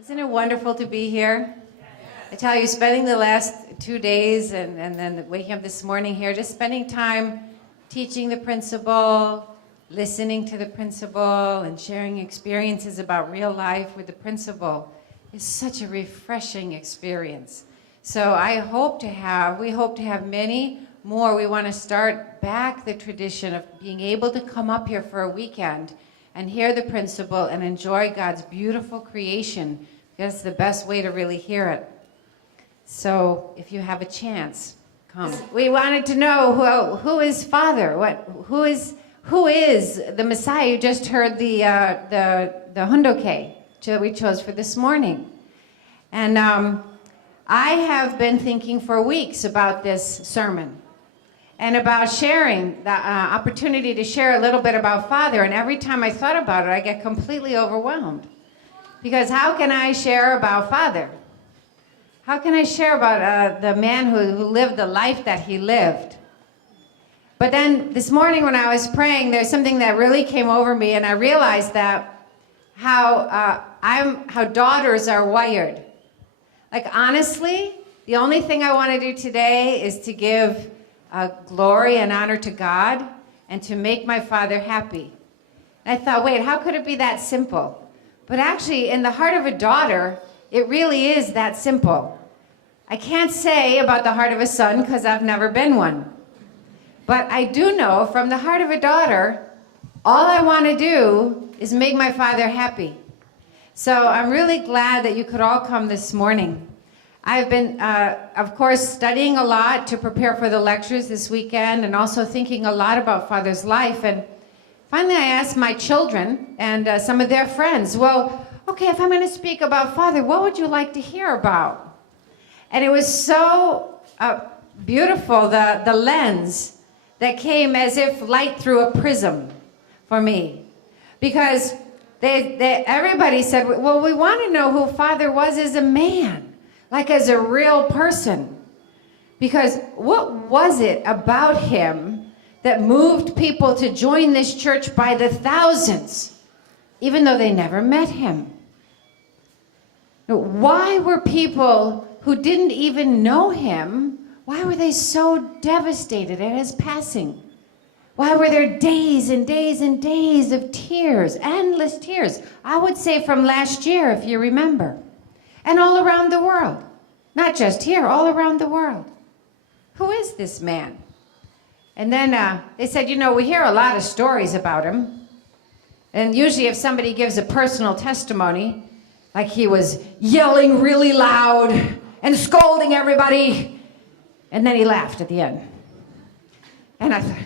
Isn't it wonderful to be here? I tell you, spending the last 2 days and then waking up this morning here, just spending time teaching the principal, listening to the principal, and sharing experiences about real life with the principal is such a refreshing experience. So we hope to have many more. We want to start back the tradition of being able to come up here for a weekend and hear the principal and enjoy God's beautiful creation, because it's the best way to really hear it. So if you have a chance, come. We wanted to know who is Father? Who is the Messiah? You just heard the Hundoke that we chose for this morning. And I have been thinking for weeks about this sermon and about sharing the opportunity to share a little bit about Father. And every time I thought about it, I get completely overwhelmed. Because how can I share about Father? How can I share about the man who lived the life that he lived? But then this morning when I was praying, there's something that really came over me, and I realized that how daughters are wired. Like, honestly, the only thing I want to do today is to give glory and honor to God and to make my Father happy. And I thought, wait, how could it be that simple? But actually, in the heart of a daughter, it really is that simple. I can't say about the heart of a son because I've never been one. But I do know from the heart of a daughter, all I want to do is make my Father happy. So I'm really glad that you could all come this morning. I've been, of course, studying a lot to prepare for the lectures this weekend, and also thinking a lot about Father's life. And finally I asked my children and some of their friends, well, okay, if I'm going to speak about Father, what would you like to hear about? And it was so beautiful, the lens that came as if light through a prism for me. Because everybody said, well, we want to know who Father was as a man, like as a real person. Because what was it about him that moved people to join this church by the thousands, even though they never met him? Why were people who didn't even know him, why were they so devastated at his passing? Why were there days and days and days of tears, endless tears? I would say from last year, if you remember. And all around the world. Not just here, all around the world. Who is this man? And then they said, we hear a lot of stories about him. And usually if somebody gives a personal testimony, like he was yelling really loud and scolding everybody, and then he laughed at the end. And I thought,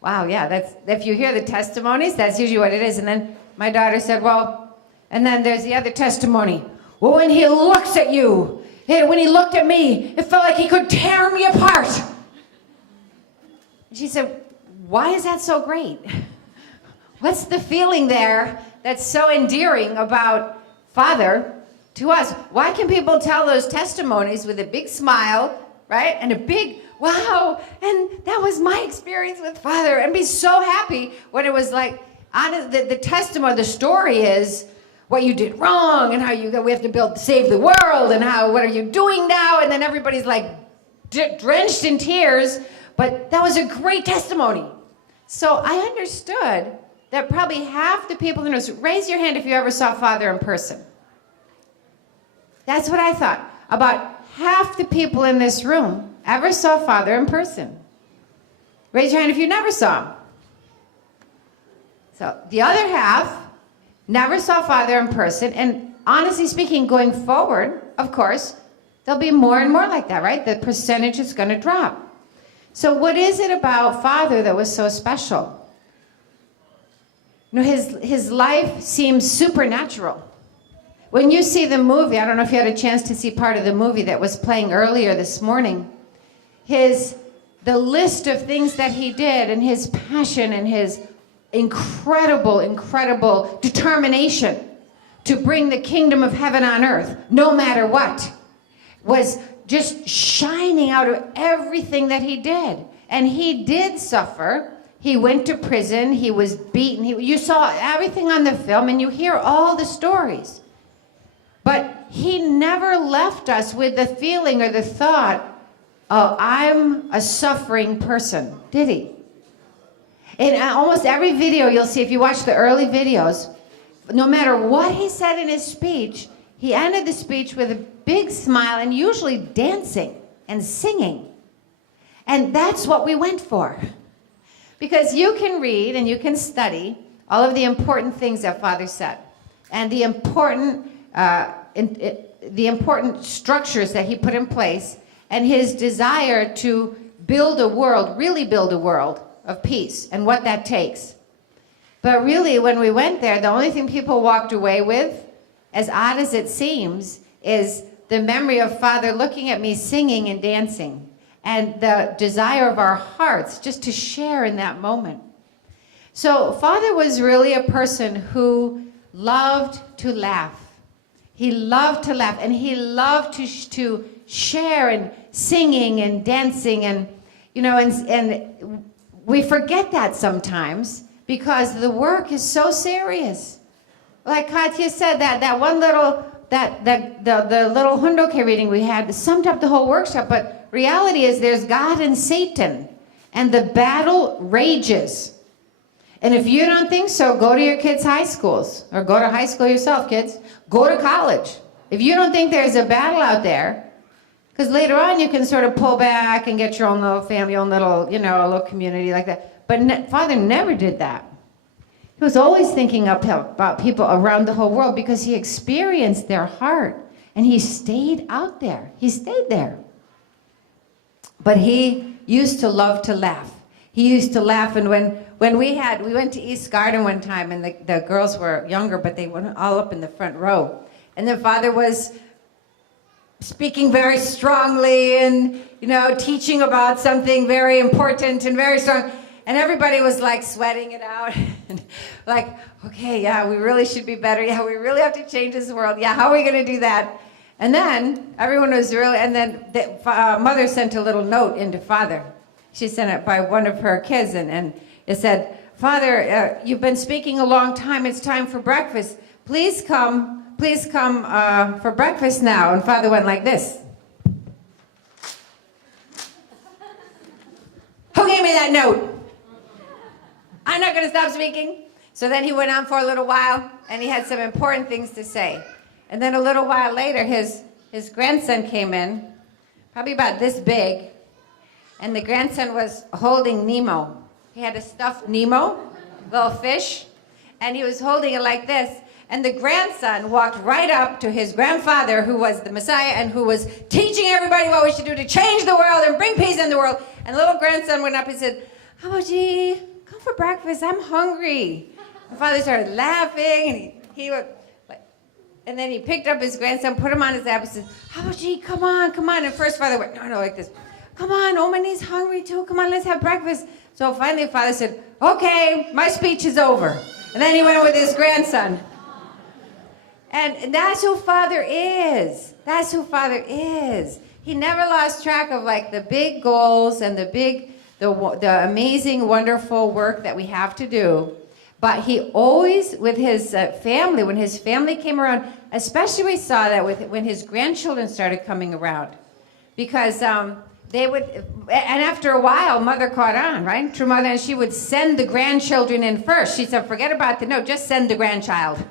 wow, yeah, if you hear the testimonies, that's usually what it is. And then my daughter said, well, and then there's the other testimony. Well, when he looks at you, when he looked at me, it felt like he could tear me apart. And she said, why is that so great? What's the feeling there that's so endearing about Father to us? Why can people tell those testimonies with a big smile, right? And a big, wow, and that was my experience with Father, and be so happy when it was like, the testimony, the story is what you did wrong, and how we have to save the world, and what are you doing now? And then everybody's like drenched in tears, but that was a great testimony. So I understood that probably half the people in the room, raise your hand if you ever saw Father in person. That's what I thought. About half the people in this room ever saw Father in person. Raise your hand if you never saw him. So the other half never saw Father in person, and honestly speaking, going forward, of course, there'll be more and more like that, right? The percentage is going to drop. So what is it about Father that was so special? His life seems supernatural. When you see the movie, I don't know if you had a chance to see part of the movie that was playing earlier this morning, the list of things that he did, and his passion, and his incredible, incredible determination to bring the kingdom of heaven on earth, no matter what, was just shining out of everything that he did. And he did suffer. He went to prison. He was beaten. You saw everything on the film, and you hear all the stories. But he never left us with the feeling or the thought, oh, I'm a suffering person, did he? In almost every video you'll see, if you watch the early videos, no matter what he said in his speech, he ended the speech with a big smile and usually dancing and singing. And that's what we went for. Because you can read and you can study all of the important things that Father said and the important structures that he put in place and his desire to build a world, really build a world of peace and what that takes. But really, when we went there, the only thing people walked away with, as odd as it seems, is the memory of Father looking at me singing and dancing and the desire of our hearts just to share in that moment. So Father was really a person who loved to laugh. He loved to laugh, and he loved to share and singing and dancing, and you know, and we forget that sometimes because the work is so serious. Like Katya said, that one little the little Hundoke reading we had summed up the whole workshop. But reality is, there's God and Satan, and the battle rages. And if you don't think so, go to your kids' high schools, or go to high school yourself, kids. Go to college. If you don't think there's a battle out there, because later on you can sort of pull back and get your own little family, your own little, you know, a little community like that. But Father never did that. He was always thinking about people around the whole world because he experienced their heart, and he stayed out there. He stayed there. But he used to love to laugh. He used to laugh, and when we went to East Garden one time, and the girls were younger, but they went all up in the front row. And then Father was speaking very strongly and, you know, teaching about something very important and very strong. And everybody was like sweating it out. And like, okay, yeah, we really should be better. Yeah, we really have to change this world. Yeah, how are we going to do that? And then everyone was really, and then Mother sent a little note into Father. She sent it by one of her kids, and it said, Father, you've been speaking a long time. It's time for breakfast. Please come for breakfast now. And Father went like this. Who gave me that note? I'm not going to stop speaking. So then he went on for a little while, and he had some important things to say. And then a little while later, his grandson came in, probably about this big, and the grandson was holding Nemo. He had a stuffed Nemo, little fish, and he was holding it like this. And the grandson walked right up to his grandfather, who was the Messiah, and who was teaching everybody what we should do to change the world and bring peace in the world. And the little grandson went up and said, Habaji, come for breakfast, I'm hungry. My father started laughing, and and then he picked up his grandson, put him on his lap, and said, Habaji, come on. And first Father went, no, like this. Come on, Omani's hungry too. Come on, let's have breakfast. So finally Father said, okay, my speech is over. And then he went with his grandson. And that's who Father is. That's who Father is. He never lost track of like the big goals and the amazing, wonderful work that we have to do. But he always, with his family, when his family came around, especially we saw that when his grandchildren started coming around. Because they would, and after a while, Mother caught on, right? True Mother, and she would send the grandchildren in first. She said, forget about the note, just send the grandchild.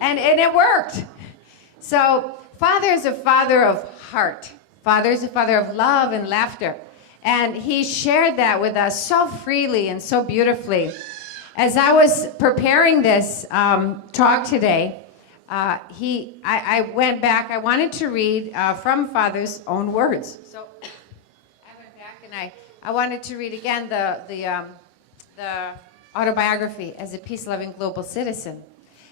And it worked. So Father is a father of heart. Father is a father of love and laughter. And he shared that with us so freely and so beautifully. As I was preparing this talk today, I went back. I wanted to read from Father's own words. So I went back and I wanted to read again the autobiography as a peace-loving global citizen.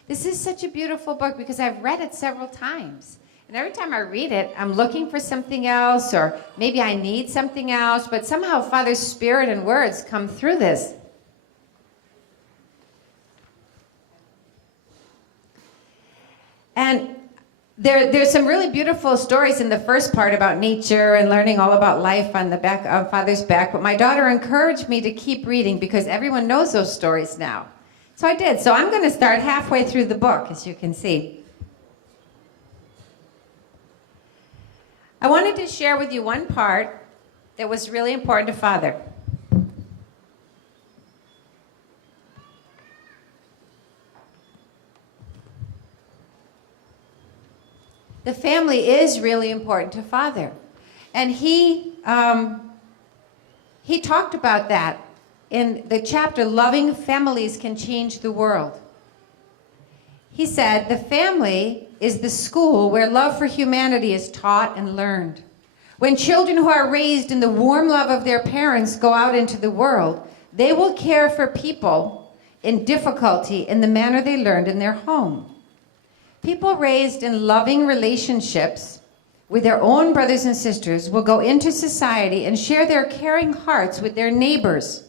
This is such a beautiful book because I've read it several times. And every time I read it, I'm looking for something else, or maybe I need something else, but somehow Father's spirit and words come through this. And there's some really beautiful stories in the first part about nature and learning all about life on the back of Father's back, but my daughter encouraged me to keep reading because everyone knows those stories now. So I did. So I'm going to start halfway through the book, as you can see. I wanted to share with you one part that was really important to Father. The family is really important to Father. And he talked about that in the chapter, Loving Families Can Change the World. He said, the family is the school where love for humanity is taught and learned. When children who are raised in the warm love of their parents go out into the world, they will care for people in difficulty in the manner they learned in their home. People raised in loving relationships with their own brothers and sisters will go into society and share their caring hearts with their neighbors.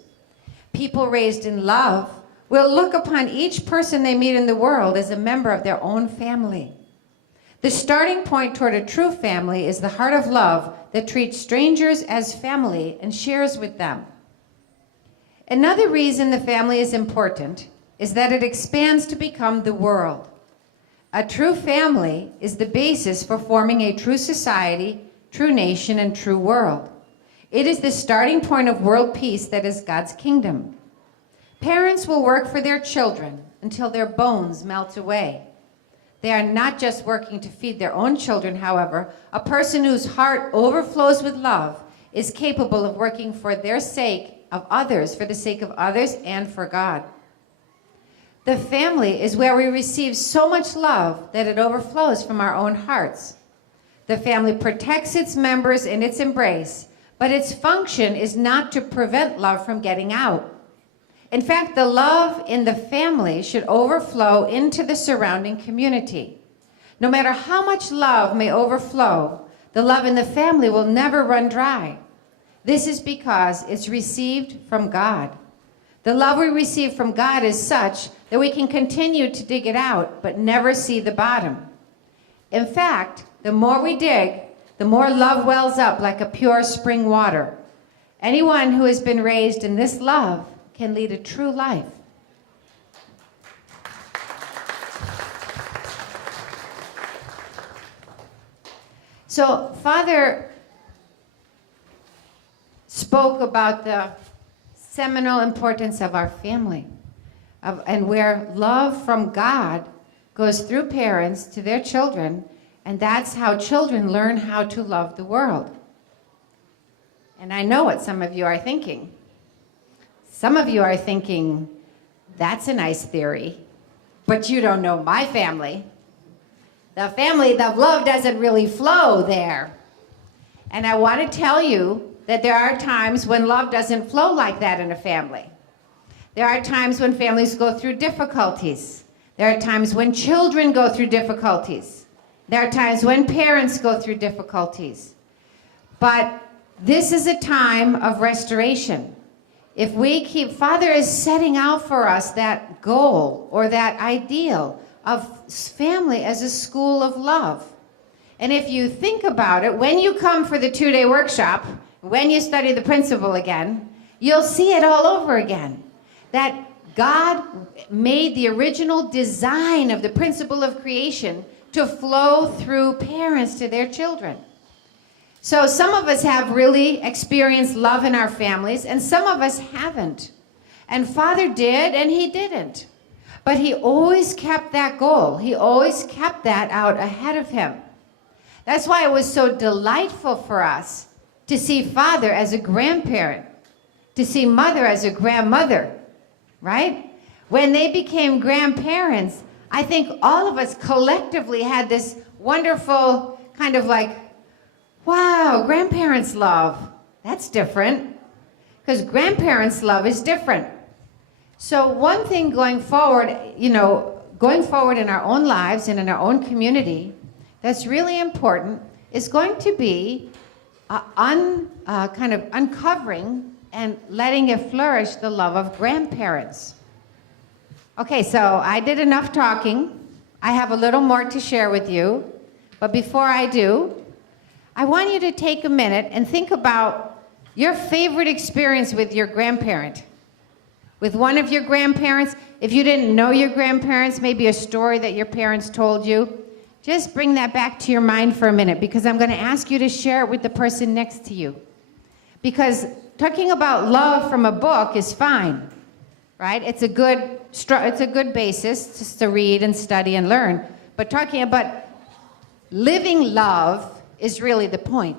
People raised in love will look upon each person they meet in the world as a member of their own family. The starting point toward a true family is the heart of love that treats strangers as family and shares with them. Another reason the family is important is that it expands to become the world. A true family is the basis for forming a true society, true nation, and true world. It is the starting point of world peace that is God's kingdom. Parents will work for their children until their bones melt away. They are not just working to feed their own children, however. A person whose heart overflows with love is capable of working for their sake of others, for the sake of others and for God. The family is where we receive so much love that it overflows from our own hearts. The family protects its members in its embrace, but its function is not to prevent love from getting out. In fact, the love in the family should overflow into the surrounding community. No matter how much love may overflow, the love in the family will never run dry. This is because it's received from God. The love we receive from God is such that we can continue to dig it out, but never see the bottom. In fact, the more we dig, the more love wells up like a pure spring water. Anyone who has been raised in this love can lead a true life. So Father spoke about the seminal importance of our family, and where love from God goes through parents to their children, and that's how children learn how to love the world. And I know what some of you are thinking. Some of you are thinking, that's a nice theory, but you don't know my family. The family, the love doesn't really flow there. And I want to tell you that there are times when love doesn't flow like that in a family. There are times when families go through difficulties. There are times when children go through difficulties. There are times when parents go through difficulties. But this is a time of restoration. If we keep, Father is setting out for us that goal or that ideal of family as a school of love. And if you think about it, when you come for the 2-day workshop, when you study the principle again, you'll see it all over again. That God made the original design of the principle of creation to flow through parents to their children. So some of us have really experienced love in our families, and some of us haven't. And Father did, and he didn't. But he always kept that goal. He always kept that out ahead of him. That's why it was so delightful for us to see Father as a grandparent, to see Mother as a grandmother, right? When they became grandparents, I think all of us collectively had this wonderful kind of like, wow, grandparents' love, that's different. Because grandparents' love is different. So one thing going forward, going forward in our own lives and in our own community, that's really important is going to be kind of uncovering and letting it flourish the love of grandparents. Okay, so I did enough talking. I have a little more to share with you. But before I do, I want you to take a minute and think about your favorite experience with your grandparent. With one of your grandparents. If you didn't know your grandparents, maybe a story that your parents told you. Just bring that back to your mind for a minute, because I'm going to ask you to share it with the person next to you. Because talking about love from a book is fine, right? It's a good basis just to read and study and learn. But talking about living love is really the point.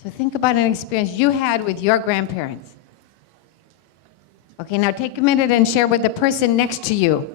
So think about an experience you had with your grandparents. Okay, now take a minute and share with the person next to you.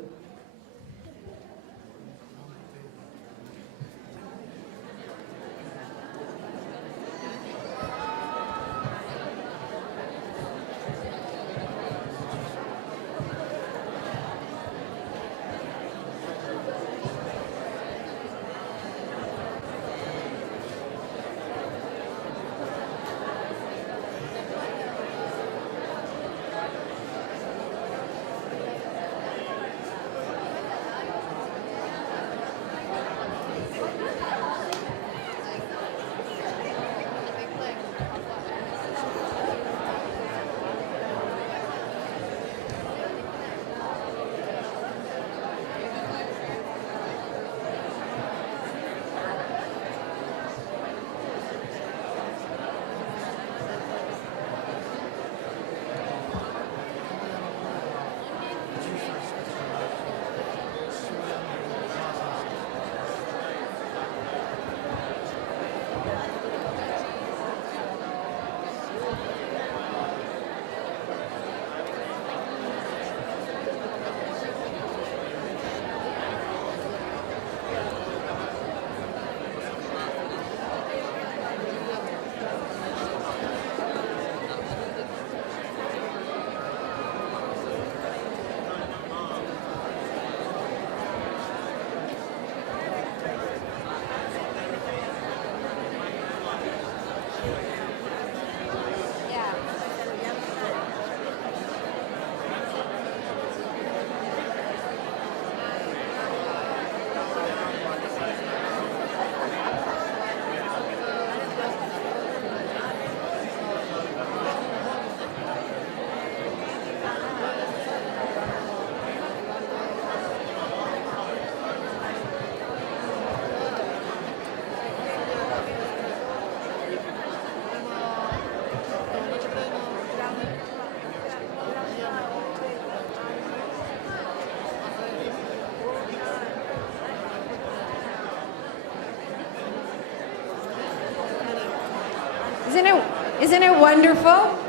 Isn't it wonderful?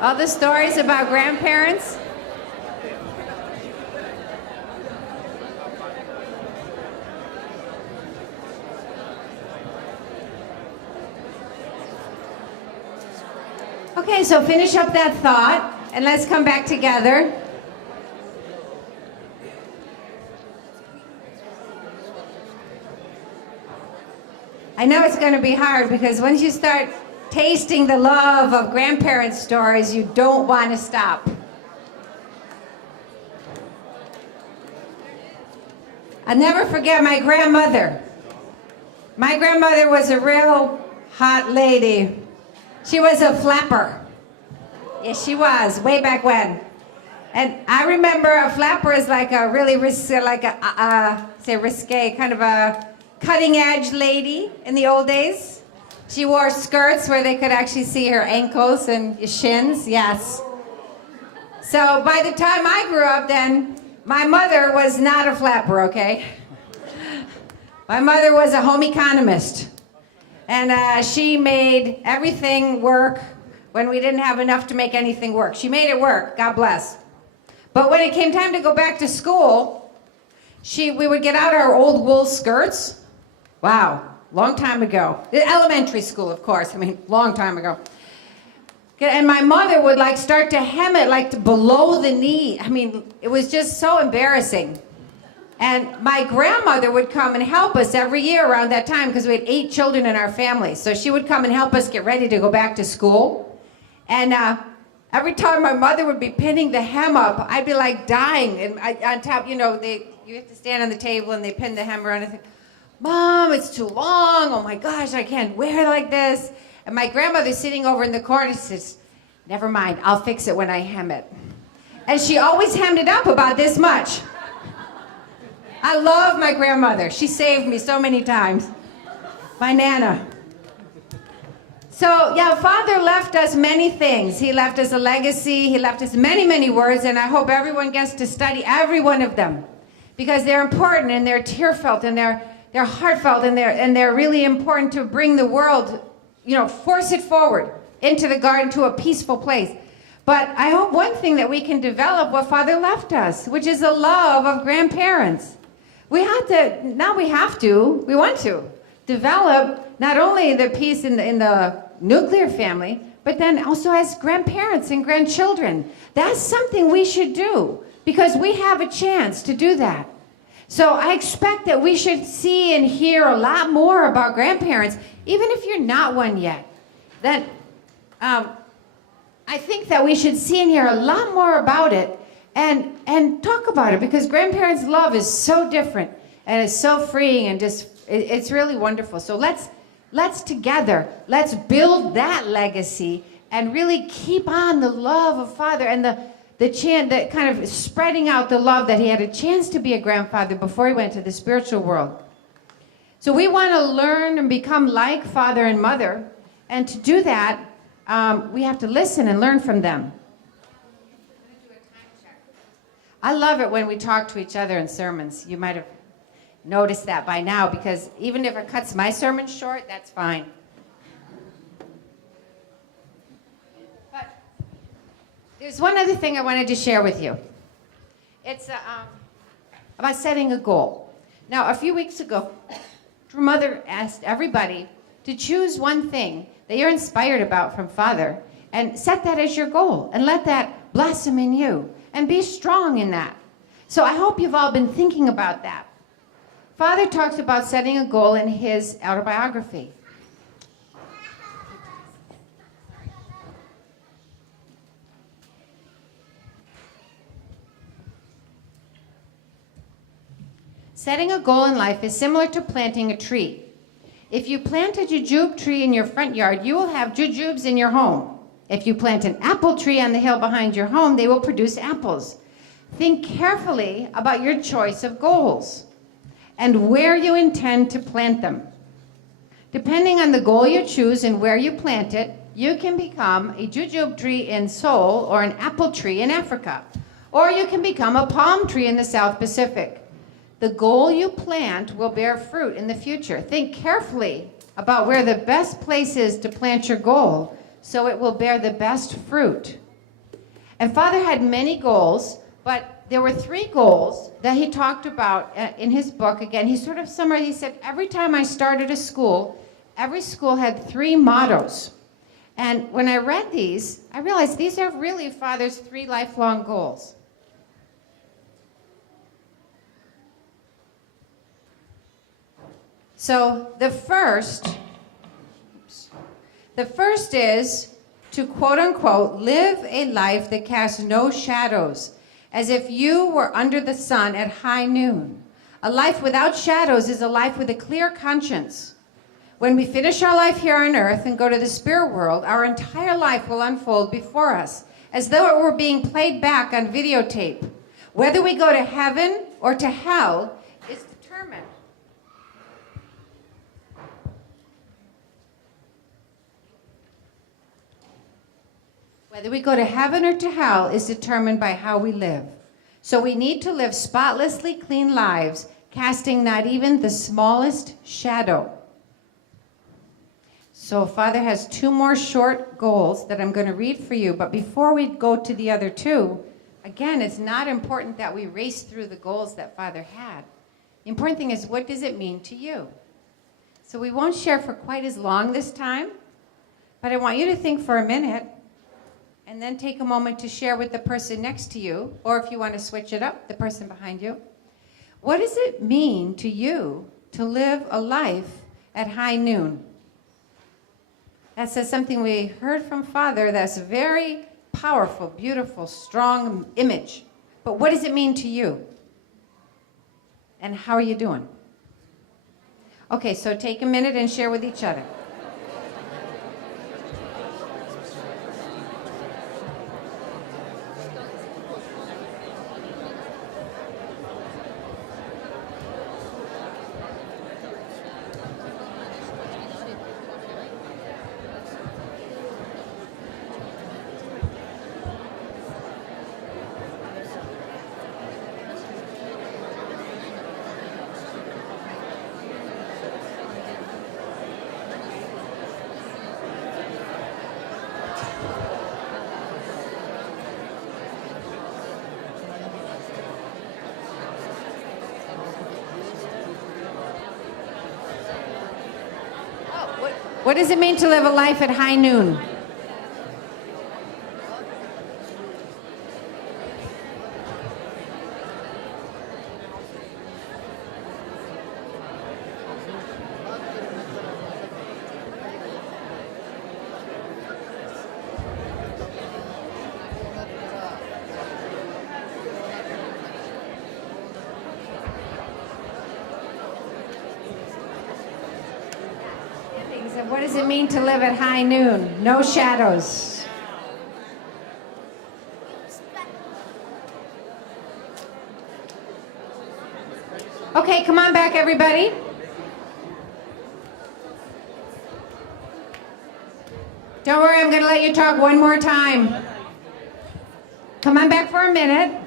All the stories about grandparents. Okay, so finish up that thought and let's come back together. I know it's going to be hard because once you start tasting the love of grandparents' stories, you don't want to stop. I'll never forget my grandmother. My grandmother was a real hot lady. She was a flapper. Yes, she was, way back when. And I remember a flapper is like a really risque, kind of a cutting-edge lady in the old days. She wore skirts where they could actually see her ankles and shins, yes. So by the time I grew up then, my mother was not a flapper, okay? My mother was a home economist. And she made everything work when we didn't have enough to make anything work. She made it work, God bless. But when it came time to go back to school, we would get out our old wool skirts. Wow. Long time ago. Elementary school, of course. I mean, long time ago. And my mother would start to hem it to below the knee. I mean, it was just so embarrassing. And my grandmother would come and help us every year around that time because we had 8 children in our family. So she would come and help us get ready to go back to school. And every time my mother would be pinning the hem up, I'd be dying. And on top, you have to stand on the table and they pin the hem around. I think, Mom, it's too long. Oh my gosh, I can't wear it like this. And my grandmother's sitting over in the corner says, never mind, I'll fix it when I hem it. And she always hemmed it up about this much. I love my grandmother. She saved me so many times. My Nana. So, yeah, Father left us many things. He left us a legacy. He left us many, many words, and I hope everyone gets to study every one of them because they're important and they're tearfelt and they're heartfelt and they're really important to bring the world, force it forward into the garden to a peaceful place. But I hope one thing that we can develop what Father left us, which is the love of grandparents. We want to develop not only the peace in the nuclear family, but then also as grandparents and grandchildren. That's something we should do because we have a chance to do that. So I expect that we should see and hear a lot more about grandparents, even if you're not one yet. Then I think that we should see and hear a lot more about it and talk about it because grandparents' love is so different and it's so freeing and just it's really wonderful. So let's together, let's build that legacy and really keep on the love of Father and the kind of spreading out the love that he had a chance to be a grandfather before he went to the spiritual world. So we want to learn and become like Father and Mother, and to do that, we have to listen and learn from them. I love it when we talk to each other in sermons. You might have noticed that by now, because even if it cuts my sermon short, that's fine. But there's one other thing I wanted to share with you. It's about setting a goal. Now, a few weeks ago, Drew Mother asked everybody to choose one thing that you're inspired about from Father and set that as your goal and let that blossom in you and be strong in that. So I hope you've all been thinking about that. Father talks about setting a goal in his autobiography. Setting a goal in life is similar to planting a tree. If you plant a jujube tree in your front yard, you will have jujubes in your home. If you plant an apple tree on the hill behind your home, they will produce apples. Think carefully about your choice of goals and where you intend to plant them. Depending on the goal you choose and where you plant it, you can become a jujube tree in Seoul or an apple tree in Africa, or you can become a palm tree in the South Pacific. The goal you plant will bear fruit in the future. Think carefully about where the best place is to plant your goal so it will bear the best fruit. And Father had many goals, but there were 3 goals that he talked about in his book. Again, he sort of summarized, he said, every time I started a school, every school had 3 mottos. And when I read these, I realized these are really Father's 3 lifelong goals. So the first is to, quote unquote, live a life that casts no shadows, as if you were under the sun at high noon. A life without shadows is a life with a clear conscience. When we finish our life here on earth and go to the spirit world, our entire life will unfold before us, as though it were being played back on videotape. Whether we go to heaven or to hell is determined. Whether we go to heaven or to hell is determined by how we live. So we need to live spotlessly clean lives, casting not even the smallest shadow. So Father has 2 more short goals that I'm going to read for you. But before we go to the other 2, again, it's not important that we race through the goals that Father had. The important thing is, what does it mean to you? So we won't share for quite as long this time, but I want you to think for a minute and then take a moment to share with the person next to you, or if you want to switch it up, the person behind you. What does it mean to you to live a life at high noon? That says something we heard from Father that's a very powerful, beautiful, strong image. But what does it mean to you? And how are you doing? Okay, so take a minute and share with each other. What does it mean to live a life at high noon? What does it mean to live at high noon? No shadows. Okay, come on back, everybody. Don't worry, I'm going to let you talk one more time. Come on back for a minute.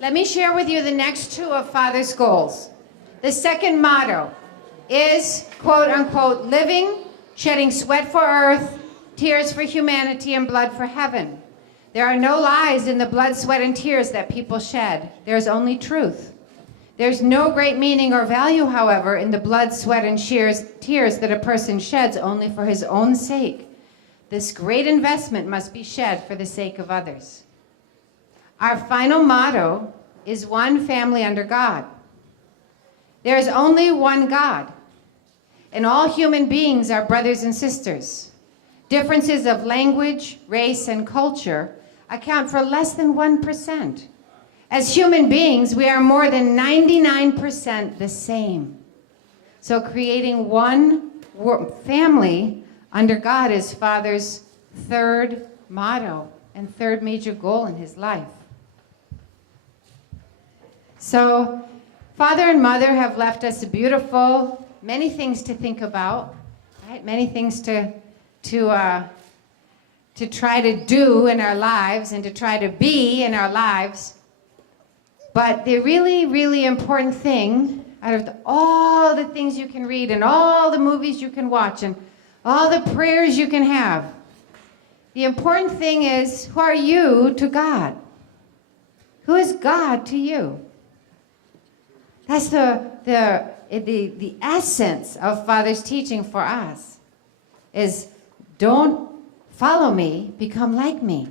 Let me share with you the next two of Father's goals. The second motto is, quote unquote, living, shedding sweat for earth, tears for humanity, and blood for heaven. There are no lies in the blood, sweat, and tears that people shed. There's only truth. There's no great meaning or value, however, in the blood, sweat, and tears that a person sheds only for his own sake. This great investment must be shed for the sake of others. Our final motto is one family under God. There is only one God, and all human beings are brothers and sisters. Differences of language, race, and culture account for less than 1%. As human beings, we are more than 99% the same. So creating one family under God is Father's third motto and third major goal in his life. So Father and Mother have left us many things to think about, right? Many things to try to do in our lives and to try to be in our lives. But the really, really important thing, out of all the things you can read and all the movies you can watch and all the prayers you can have, the important thing is, who are you to God? Who is God to you? That's the essence of Father's teaching for us, is don't follow me, become like me.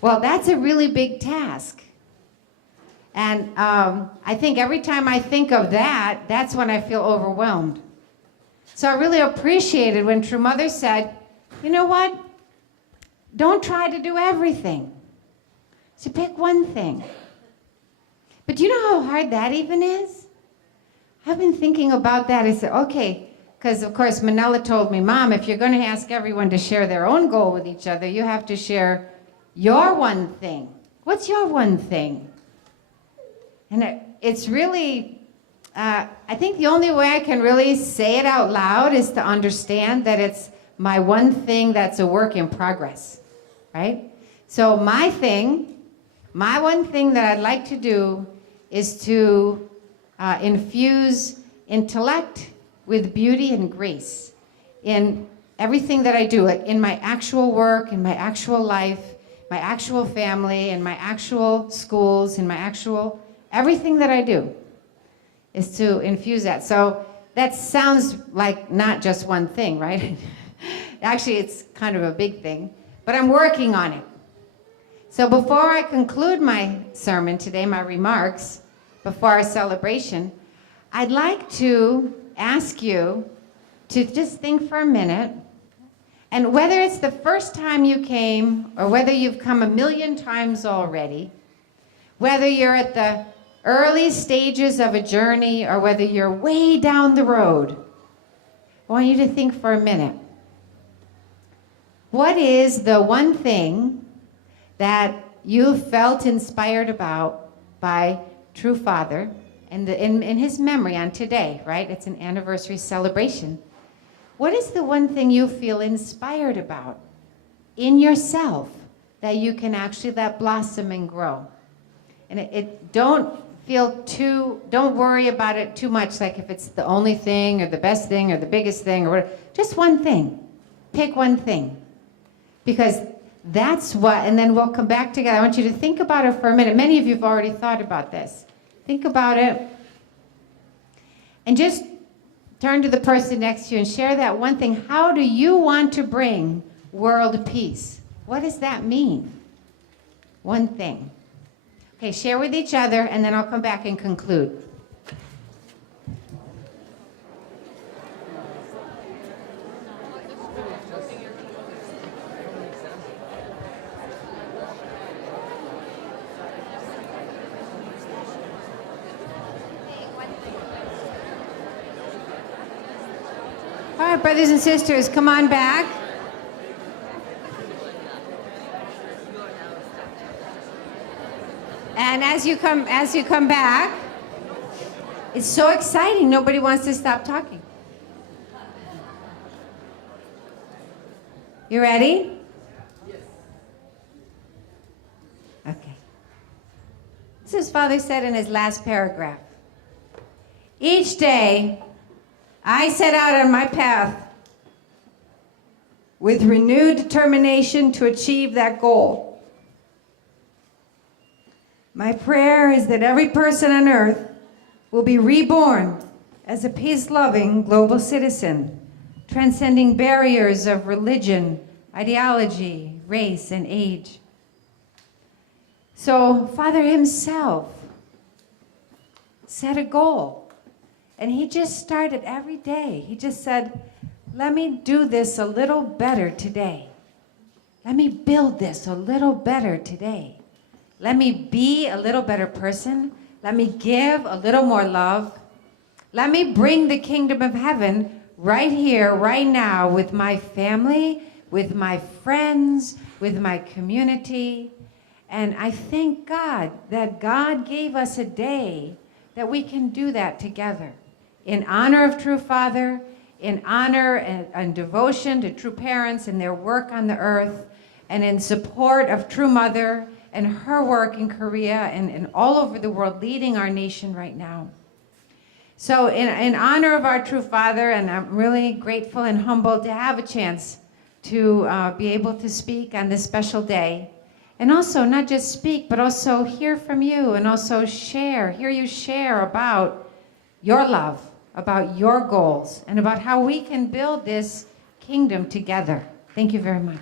Well, that's a really big task. And I think every time I think of that, that's when I feel overwhelmed. So I really appreciated when True Mother said, you know what? Don't try to do everything. So pick one thing. But do you know how hard that even is? I've been thinking about that. I said, okay, because of course Manella told me, Mom, if you're going to ask everyone to share their own goal with each other, you have to share your one thing. What's your one thing? And it's really, I think the only way I can really say it out loud is to understand that it's my one thing that's a work in progress, right? So my one thing that I'd like to do is to infuse intellect with beauty and grace in everything that I do, in my actual work, in my actual life, my actual family, in my actual schools, in my actual, everything that I do is to infuse that. So that sounds like not just one thing, right? Actually, it's kind of a big thing, but I'm working on it. So before I conclude my sermon today, my remarks, before our celebration, I'd like to ask you to just think for a minute, and whether it's the first time you came or whether you've come a million times already, whether you're at the early stages of a journey or whether you're way down the road, I want you to think for a minute. What is the one thing that you felt inspired about by True Father and in his memory on today, right? It's an anniversary celebration. What is the one thing you feel inspired about in yourself that you can actually let blossom and grow? And don't worry about it too much, like if it's the only thing or the best thing or the biggest thing or whatever. Just one thing. Pick one thing. Because that's what, and then we'll come back together. I want you to think about it for a minute. Many of you have already thought about this. Think about it. And just turn to the person next to you and share that one thing. How do you want to bring world peace? What does that mean? One thing. Okay, share with each other, and then I'll come back and conclude. All right, brothers and sisters, come on back. And as you come back, it's so exciting. Nobody wants to stop talking. You ready? Yes. Okay. This is Father said in his last paragraph. Each day, I set out on my path with renewed determination to achieve that goal. My prayer is that every person on earth will be reborn as a peace-loving global citizen, transcending barriers of religion, ideology, race, and age. So Father himself set a goal, and he just started every day. He just said, let me do this a little better today. Let me build this a little better today. Let me be a little better person. Let me give a little more love. Let me bring the kingdom of heaven right here, right now, with my family, with my friends, with my community. And I thank God that God gave us a day that we can do that together. In honor of True Father, in honor and devotion to true parents and their work on the earth, and in support of True Mother and her work in Korea and all over the world, leading our nation right now. So in honor of our True Father, and I'm really grateful and humbled to have a chance to be able to speak on this special day. And also, not just speak, but also hear from you, and also hear you share about your love, about your goals, and about how we can build this kingdom together. Thank you very much.